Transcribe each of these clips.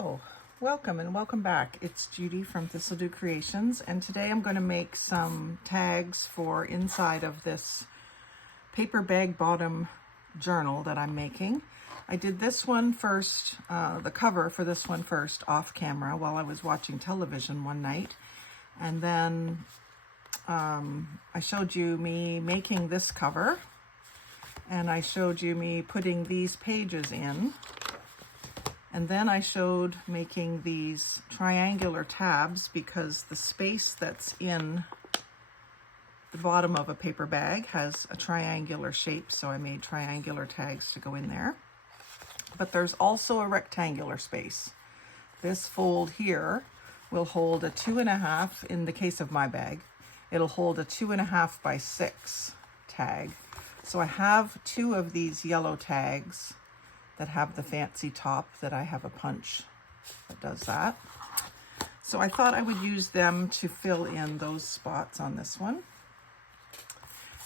So, welcome and welcome back. It's Judy from Thistledew Creations, and today I'm going to make some tags for inside of this paper bag bottom journal that I'm making. I did this one first, the cover for this one first off camera while I was watching television one night, and then I showed you me making this cover, and I showed you me putting these pages in. And then I showed making these triangular tabs because the space that's in the bottom of a paper bag has a triangular shape, so I made triangular tags to go in there. But there's also a rectangular space. This fold here will hold a 2.5, in the case of my bag, it'll hold a 2.5 by 6 tag. So I have 2 of these yellow tags that have the fancy top that I have a punch that does that. So I thought I would use them to fill in those spots on this one.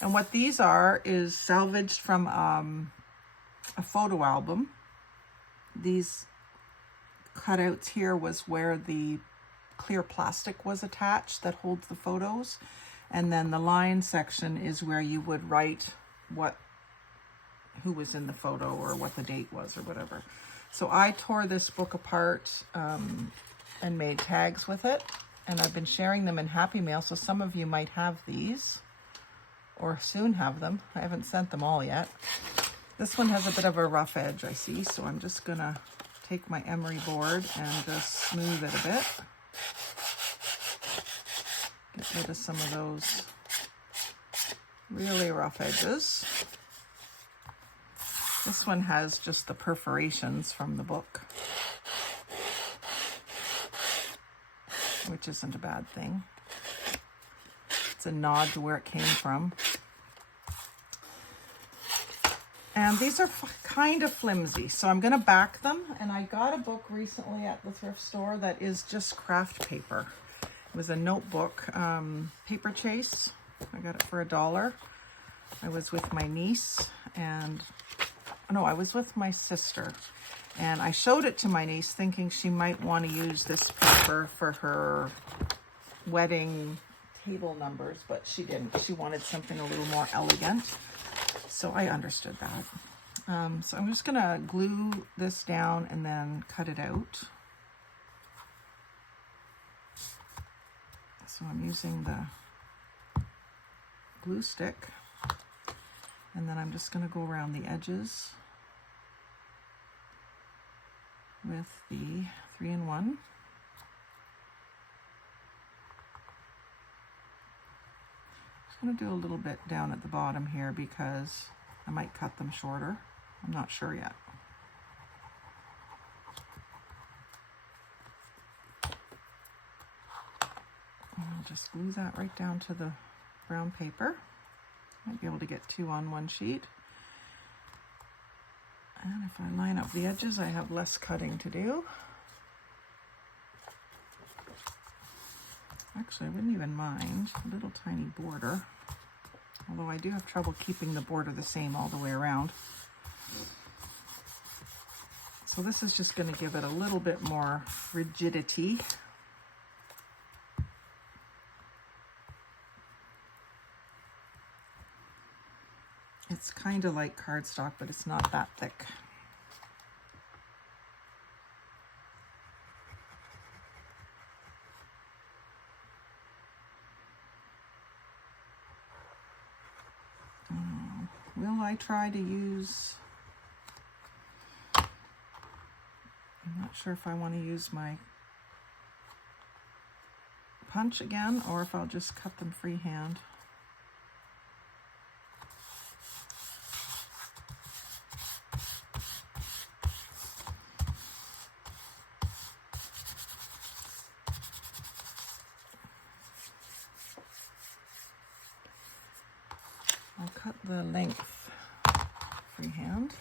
And what these are is salvaged from a photo album. These cutouts here was where the clear plastic was attached that holds the photos. And then the line section is where you would write who was in the photo or what the date was or whatever. So I tore this book apart and made tags with it, and I've been sharing them in Happy Mail, so some of you might have these or soon have them. I haven't sent them all yet. This one has a bit of a rough edge, I see, so I'm just gonna take my emery board and just smooth it a bit. Get rid of some of those really rough edges. This one has just the perforations from the book, which isn't a bad thing. It's a nod to where it came from. And these are kind of flimsy, so I'm going to back them. And I got a book recently at the thrift store that is just craft paper. It was a notebook, paper chase. I got it for $1. I was with my niece and I was with my sister, and I showed it to my niece thinking she might want to use this paper for her wedding table numbers, but she didn't. She wanted something a little more elegant, so I understood that. So I'm just gonna glue this down and then cut it out. So I'm using the glue stick, and then I'm just gonna go around the edges with the 3-in-1. Just going to do a little bit down at the bottom here because I might cut them shorter. I'm not sure yet. And I'll just glue that right down to the brown paper. Might be able to get 2 on one sheet. And if I line up the edges, I have less cutting to do. Actually, I wouldn't even mind a little tiny border, although I do have trouble keeping the border the same all the way around. So this is just going to give it a little bit more rigidity. It's kind of like cardstock, but it's not that thick. Will I try to use, I'm not sure if I want to use my punch again or if I'll just cut them freehand. I'll cut the length freehand.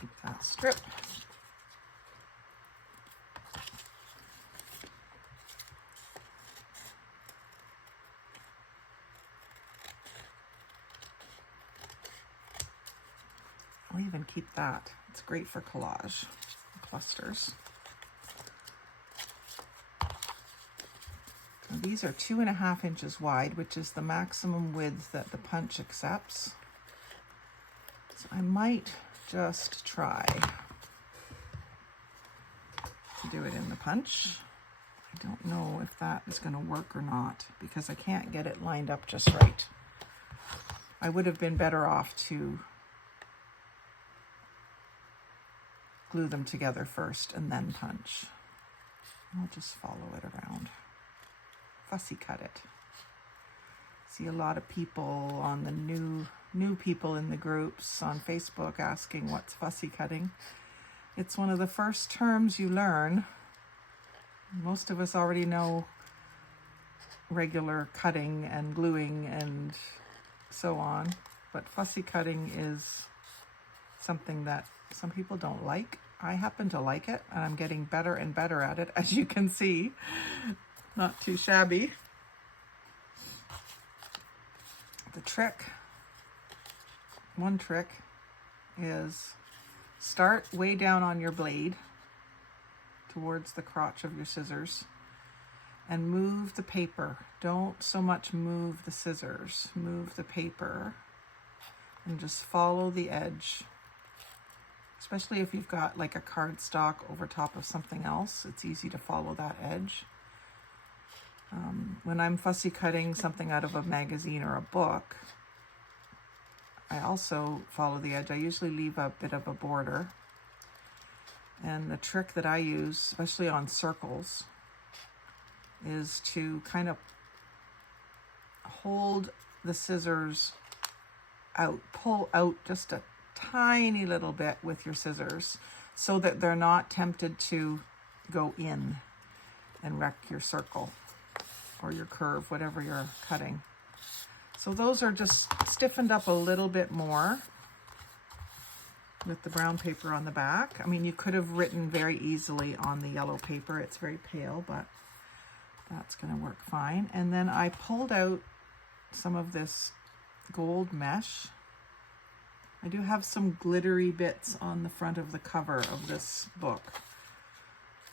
Keep that strip. even keep that. It's great for collage, clusters. So these are 2.5 inches wide, which is the maximum width that the punch accepts. So I might just try to do it in the punch. I don't know if that is going to work or not because I can't get it lined up just right. I would have been better off to glue them together first and then punch. I'll just follow it around. Fussy cut it. See a lot of people on the new people in the groups on Facebook asking what's fussy cutting. It's one of the first terms you learn. Most of us already know regular cutting and gluing and so on, but fussy cutting is something that some people don't like. I happen to like it, and I'm getting better and better at it, as you can see. Not too shabby. The trick, one trick, is start way down on your blade towards the crotch of your scissors and move the paper. Don't so much move the scissors. Move the paper and just follow the edge. Especially if you've got like a cardstock over top of something else, it's easy to follow that edge. When I'm fussy cutting something out of a magazine or a book, I also follow the edge. I usually leave a bit of a border. And the trick that I use, especially on circles, is to kind of hold the scissors out, pull out just a tiny little bit with your scissors so that they're not tempted to go in and wreck your circle or your curve, whatever you're cutting. So those are just stiffened up a little bit more with the brown paper on the back. I mean, you could have written very easily on the yellow paper. It's very pale, but that's going to work fine. And then I pulled out some of this gold mesh. I do have some glittery bits on the front of the cover of this book.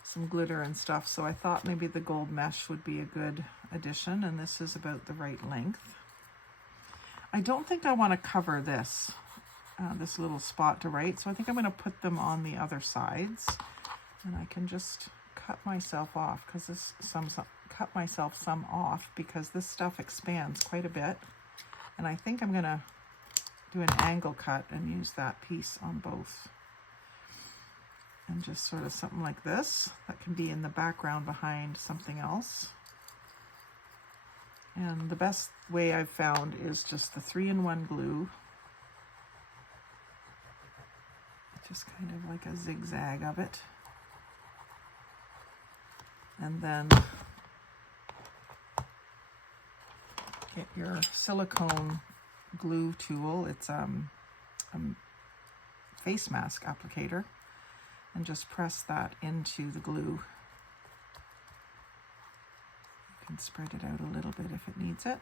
Some glitter and stuff, so I thought maybe the gold mesh would be a good addition, and this is about the right length. I don't think I want to cover this, this little spot to write, so I think I'm going to put them on the other sides, and I can just cut myself off because because this stuff expands quite a bit, and I think I'm going to do an angle cut and use that piece on both. And just sort of something like this that can be in the background behind something else. And the best way I've found is just the 3-in-1 glue. Just kind of like a zigzag of it. And then get your silicone glue tool. It's a face mask applicator. And just press that into the glue. You can spread it out a little bit if it needs it.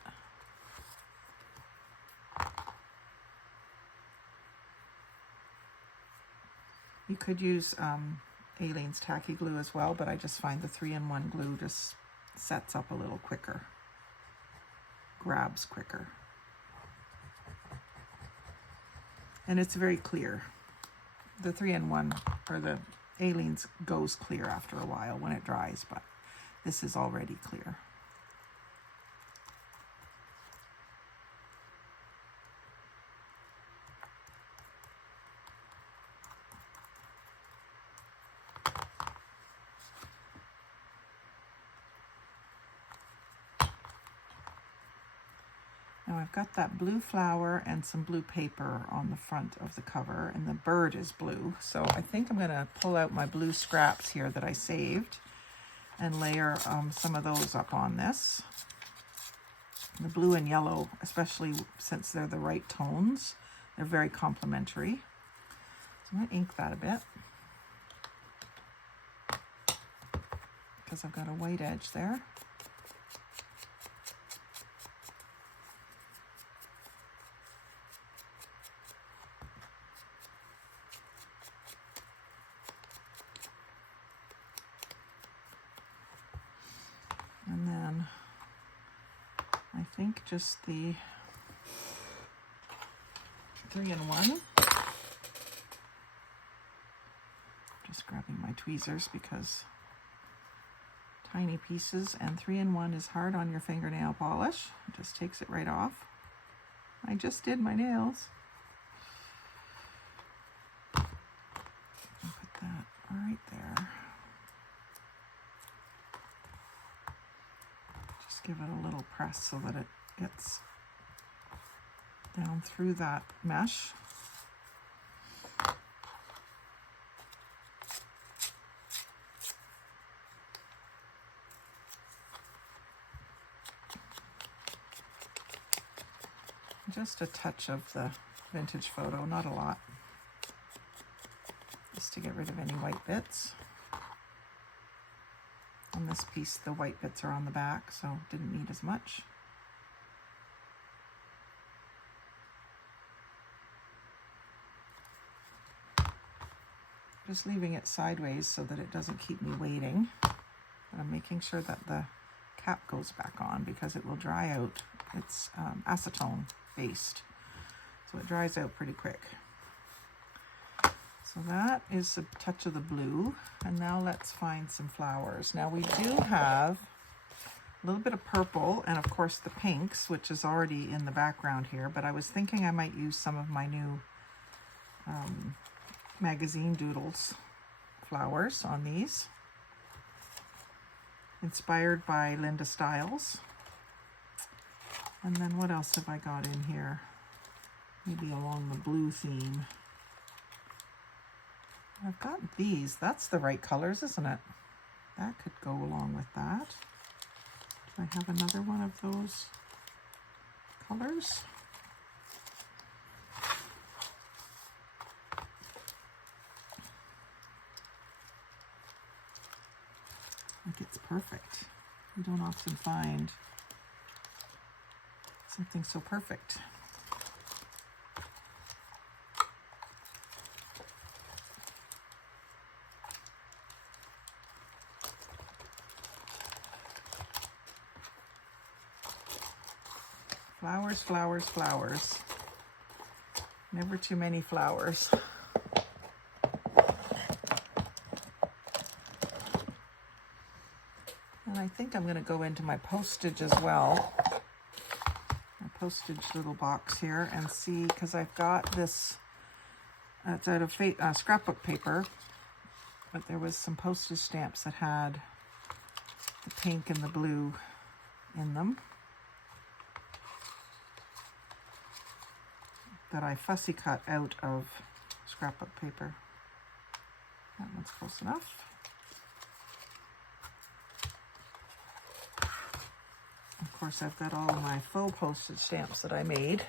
You could use Aleene's tacky glue as well, but I just find the 3-in-1 glue just sets up a little quicker, grabs quicker. And it's very clear. The 3-in-1 or the Aleene's goes clear after a while when it dries, but this is already clear. Now I've got that blue flower and some blue paper on the front of the cover, and the bird is blue. So I think I'm going to pull out my blue scraps here that I saved and layer some of those up on this. The blue and yellow, especially since they're the right tones, they're very complementary. So I'm going to ink that a bit because I've got a white edge there. think just the 3-in-1. Just grabbing my tweezers because tiny pieces, and 3-in-1 is hard on your fingernail polish. It just takes it right off. I just did my nails. I'll put that right there. Just give it a little press so that it gets down through that mesh. Just a touch of the vintage photo, not a lot, just to get rid of any white bits. On this piece, the white bits are on the back, so didn't need as much. Just leaving it sideways so that it doesn't keep me waiting. But I'm making sure that the cap goes back on because it will dry out. It's acetone based, so it dries out pretty quick. So that is a touch of the blue, and now let's find some flowers. Now we do have a little bit of purple and of course the pinks, which is already in the background here, but I was thinking I might use some of my new magazine doodles flowers on these, inspired by Linda Stiles. And then what else have I got in here? Maybe along the blue theme. I've got these. That's the right colors, isn't it? That could go along with that. Do I have another one of those colors? Like, it's perfect. You don't often find something so perfect. Flowers, flowers, flowers. Never too many flowers. And I think I'm going to go into my postage as well. Postage little box here and see, because I've got this, it's out of scrapbook paper, but there was some postage stamps that had the pink and the blue in them that I fussy cut out of scrapbook paper. That one's close enough. Of course, I've got all of my faux postage stamps that I made.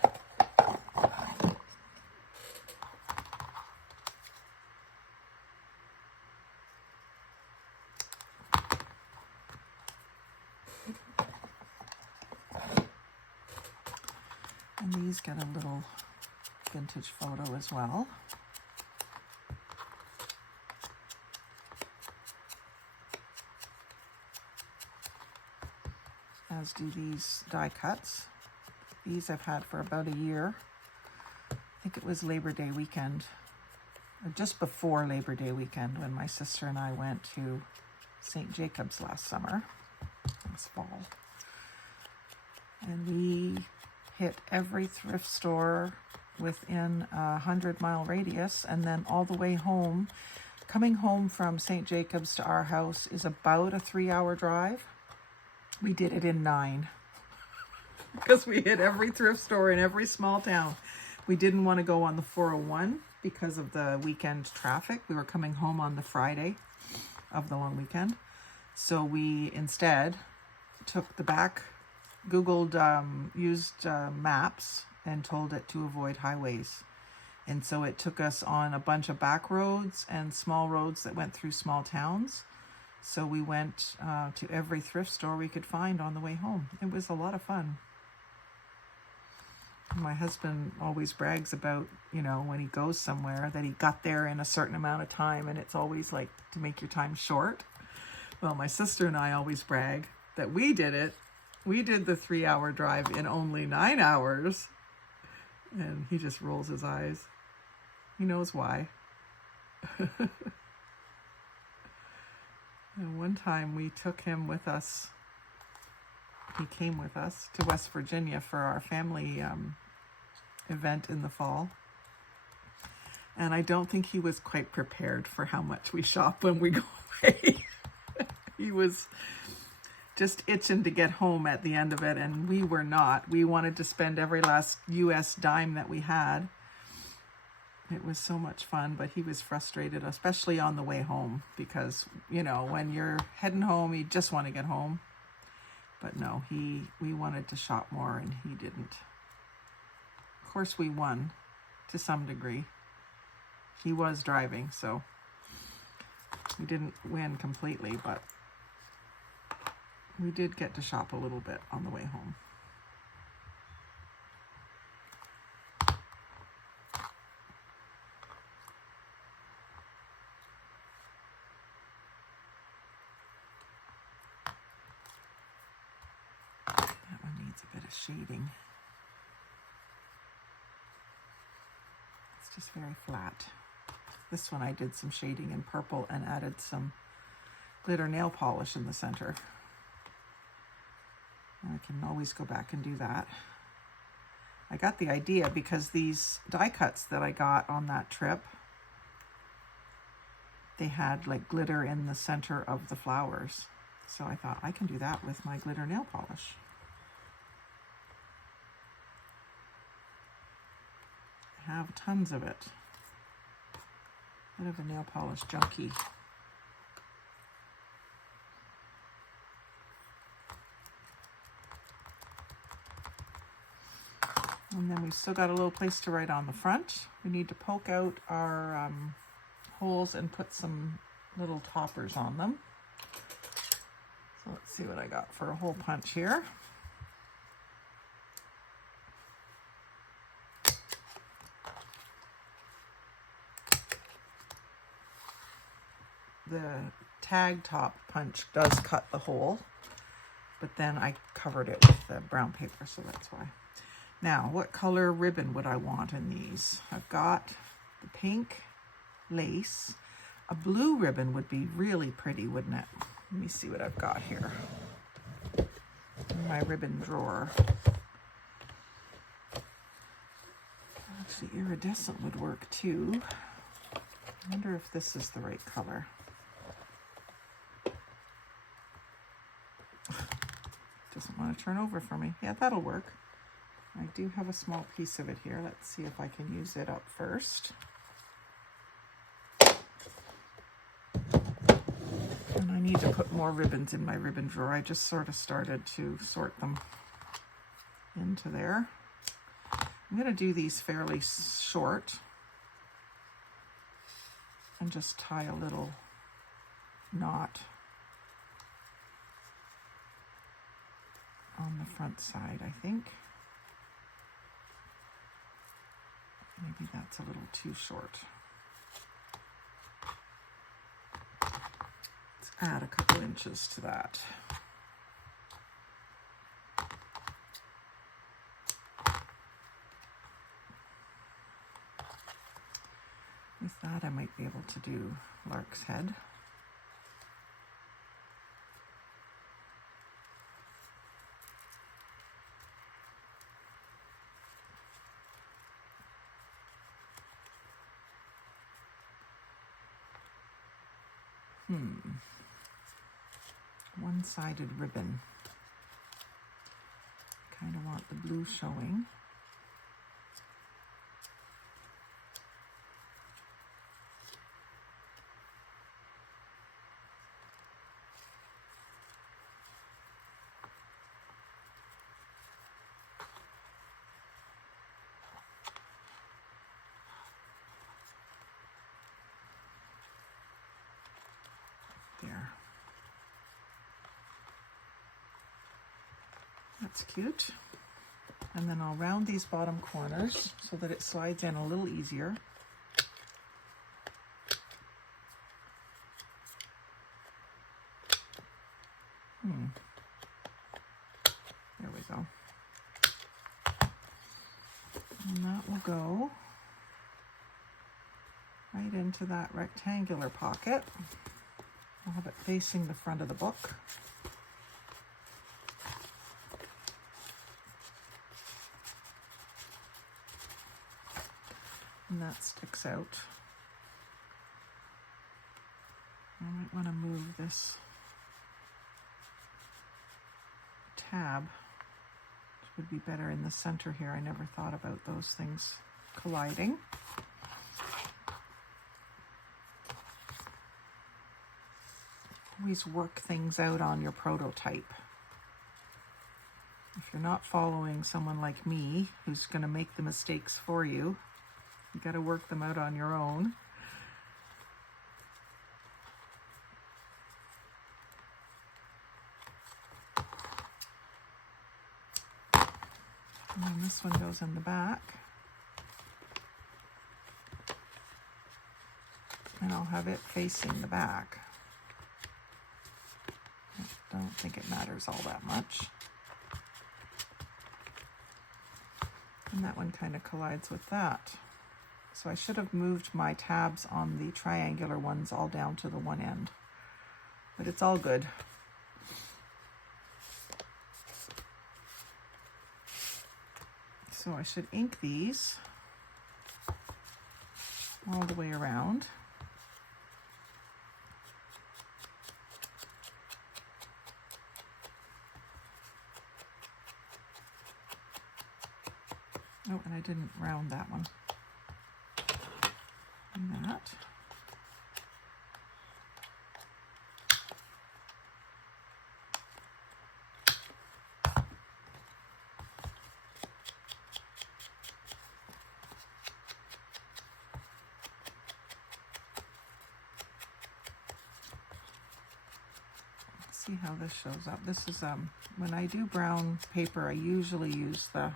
And these get a little vintage photo as well. As do these die cuts. These I've had for about a year. I think it was Labor Day weekend, or just before Labor Day weekend, when my sister and I went to St. Jacobs last fall. And we hit every thrift store within a 100-mile radius, and then all the way home. Coming home from St. Jacobs to our house is about a 3-hour drive. We did it in 9 because we hit every thrift store in every small town. We didn't want to go on the 401 because of the weekend traffic. We were coming home on the Friday of the long weekend. So we instead took the back, Googled, used maps and told it to avoid highways. And so it took us on a bunch of back roads and small roads that went through small towns. So we went to every thrift store we could find on the way home. It was a lot of fun. My husband always brags about, you know, when he goes somewhere that he got there in a certain amount of time, and it's always like to make your time short. Well, my sister and I always brag that we did it We did the 3-hour drive in only 9 hours. And he just rolls his eyes. He knows why. And one time we took him with us. He came with us to West Virginia for our family event in the fall. And I don't think he was quite prepared for how much we shop when we go away. He was just itching to get home at the end of it, and we were not. We wanted to spend every last US dime that we had. It was so much fun, but he was frustrated, especially on the way home, because, you know, when you're heading home, you just want to get home. But no, we wanted to shop more, and he didn't. Of course, we won to some degree. He was driving, so we didn't win completely, but we did get to shop a little bit on the way home. That one needs a bit of shading. It's just very flat. This one I did some shading in purple and added some glitter nail polish in the center. I can always go back and do that. I got the idea because these die cuts that I got on that trip, they had like glitter in the center of the flowers. So I thought I can do that with my glitter nail polish. I have tons of it. Bit of a nail polish junkie. And then we've still got a little place to write on the front. We need to poke out our holes and put some little toppers on them. So let's see what I got for a hole punch here. The tag top punch does cut the hole, but then I covered it with the brown paper, so that's why. Now, what color ribbon would I want in these? I've got the pink lace. A blue ribbon would be really pretty, wouldn't it? Let me see what I've got here in my ribbon drawer. Actually, iridescent would work too. I wonder if this is the right color. Doesn't want to turn over for me. Yeah, that'll work. I do have a small piece of it here. Let's see if I can use it up first. And I need to put more ribbons in my ribbon drawer. I just sort of started to sort them into there. I'm going to do these fairly short and just tie a little knot on the front side, I think. Maybe that's a little too short. Let's add a couple inches to that. With that, I might be able to do lark's head. One-sided ribbon. Kind of want the blue showing. There. That's cute. And then I'll round these bottom corners so that it slides in a little easier. go. And that will go right into that rectangular pocket. I'll have it facing the front of the book. And that sticks out. I might want to move this tab, which would be better in the center here. I never thought about those things colliding. Always work things out on your prototype. If you're not following someone like me who's going to make the mistakes for you, you got to work them out on your own. And then this one goes in the back. And I'll have it facing the back. I don't think it matters all that much. And that one kind of collides with that. So I should have moved my tabs on the triangular ones all down to the one end. But it's all good. So I should ink these all the way around. Oh, and I didn't round that one. And that. Let's see how this shows up. This is, when I do brown paper, I usually use the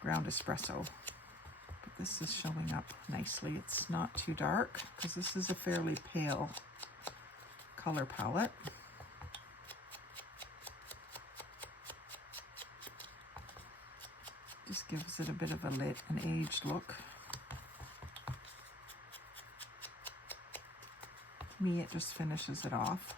ground espresso, but this is showing up nicely. It's not too dark because this is a fairly pale color palette. Just gives it a bit of an aged look. To me, it just finishes it off.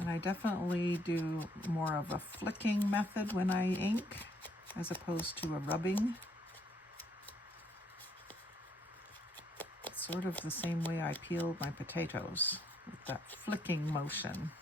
And I definitely do more of a flicking method when I ink as opposed to a rubbing. It's sort of the same way I peel my potatoes, with that flicking motion.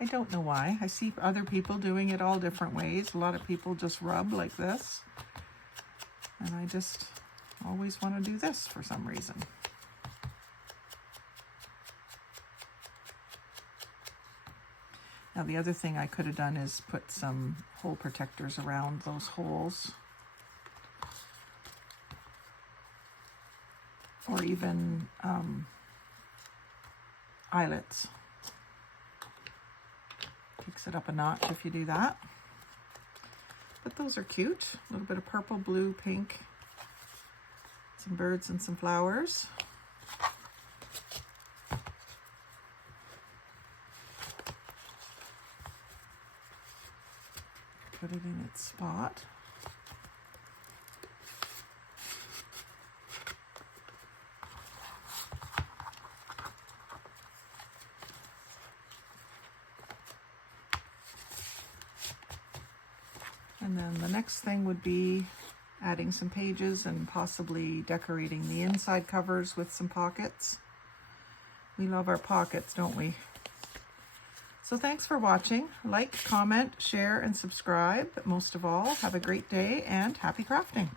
I don't know why. I see other people doing it all different ways. A lot of people just rub like this. And I just always want to do this for some reason. Now the other thing I could have done is put some hole protectors around those holes. Or even eyelets. Kicks it up a notch if you do that. But those are cute. A little bit of purple, blue, pink. Some birds and some flowers. Put it in its spot. And then the next thing would be adding some pages and possibly decorating the inside covers with some pockets. We love our pockets, don't we? So thanks for watching. Like, comment, share, and subscribe. But most of all, have a great day and happy crafting.